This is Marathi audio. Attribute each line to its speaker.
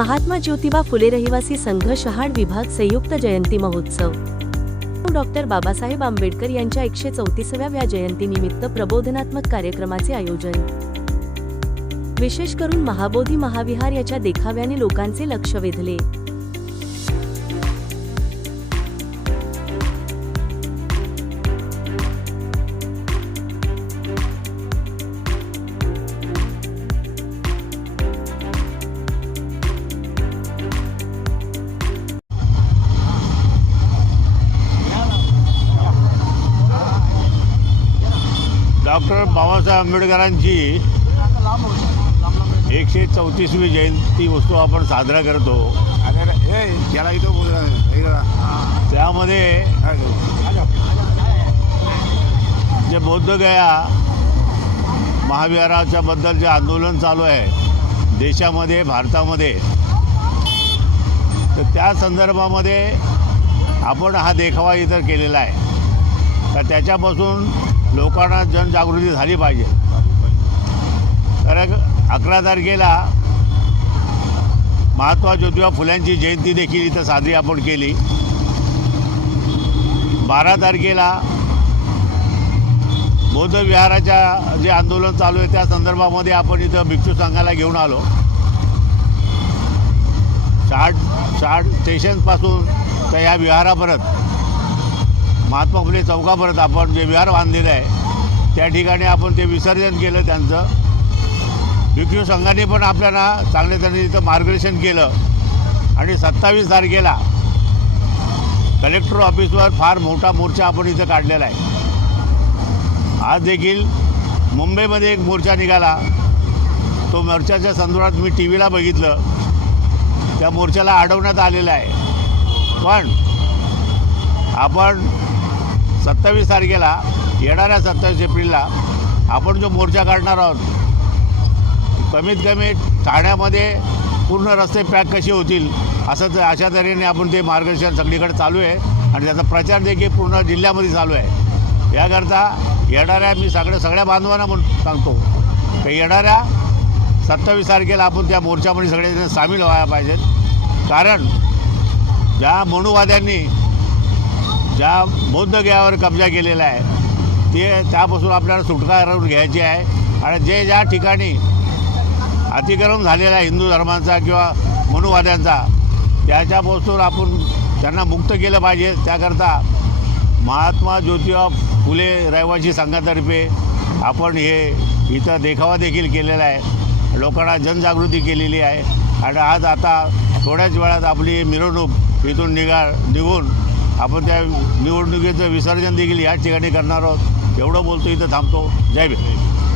Speaker 1: महात्मा ज्योतिबा फुले रहिवासी संघ शहाड विभाग संयुक्त जयंती महोत्सव. डॉक्टर बाबासाहेब आंबेडकर यांच्या एकशे चौतीसाव्या जयंतीनिमित्त प्रबोधनात्मक कार्यक्रमाचे आयोजन. विशेष करून महाबोधी महाविहार याच्या देखाव्याने लोकांचे लक्ष वेधले.
Speaker 2: डॉक्टर बाबासाहेब आंबेडकरांची एकशे चौतीसवी जयंती उत्सव आपण साजरा करतो.
Speaker 3: याला इथं बोल
Speaker 2: त्यामध्ये जे बौद्धगया महाविहाराच्या बद्दल जे आंदोलन चालू आहे देशामध्ये भारतामध्ये तर त्या संदर्भामध्ये आपण हा देखावा इथं केलेला आहे. तर त्याच्यापासून लोकांना जनजागृती झाली पाहिजे. कारण अकरा तारखेला महात्मा ज्योतिबा फुल्यांची जयंती देखील इथं साजरी आपण केली. बारा तारखेला बौद्ध विहाराच्या जे आंदोलन चालू आहे त्या संदर्भामध्ये आपण इथं भिक्षू संघाला घेऊन आलो. चार्ट चार्ट स्टेशनपासून तर या विहारापर्यंत. महात्मा फुले चौकापर्यंत आपण जे विहार बांधलेलं आहे त्या ठिकाणी आपण ते विसर्जन केलं त्यांचं. भिक्षू संघाने पण आपल्याला चांगल्या त्यांनी तिथं मार्गदर्शन केलं. आणि सत्तावीस तारखेला कलेक्टर ऑफिसवर फार मोठा मोर्चा आपण इथं काढलेला आहे. आज देखील मुंबईमध्ये एक मोर्चा निघाला. तो मोर्चाच्या संदर्भात मी टी व्हीला बघितलं. त्या मोर्चाला अडवण्यात आलेला आहे. पण आपण सत्तावीस तारखेला येणाऱ्या सत्तावीस एप्रिलला आपण जो मोर्चा काढणार आहोत कमीत कमी ठाण्यामध्ये पूर्ण रस्ते पॅक कसे होतील असं तर अशा तऱ्हेने आपण ते मार्गदर्शन सगळीकडे चालू आहे आणि त्याचा प्रचार देखील पूर्ण जिल्ह्यामध्ये चालू आहे. याकरता येणाऱ्या मी सगळ्या सगळ्या बांधवांना म्हणून सांगतो की येणाऱ्या सत्तावीस तारखेला आपण त्या मोर्चामध्ये सगळेजण सामील व्हायला पाहिजेत. कारण ज्या मनुवाद्यांनी ज्या बौद्धगयावर कब्जा केलेला आहे ते त्यापासून आपल्याला सुटका करून घ्यायची आहे. आणि जे ज्या ठिकाणी अतिक्रम झालेला आहे हिंदू धर्मांचा किंवा मनुवाद्यांचा त्याच्यापासून आपण त्यांना मुक्त केलं पाहिजे. त्याकरता महात्मा ज्योतिबा फुले रहिवासी संघातर्फे आपण हे इथं देखावा देखील केलेला आहे. लोकांना जनजागृती केलेली आहे. आणि आज आता थोड्याच वेळात आपली मिरवणूक इथून निघा निघून आपण त्या निवडणुकीचं विसर्जन देखील याच ठिकाणी करणार आहोत. एवढं बोलतो इथं थांबतो. जय भीम.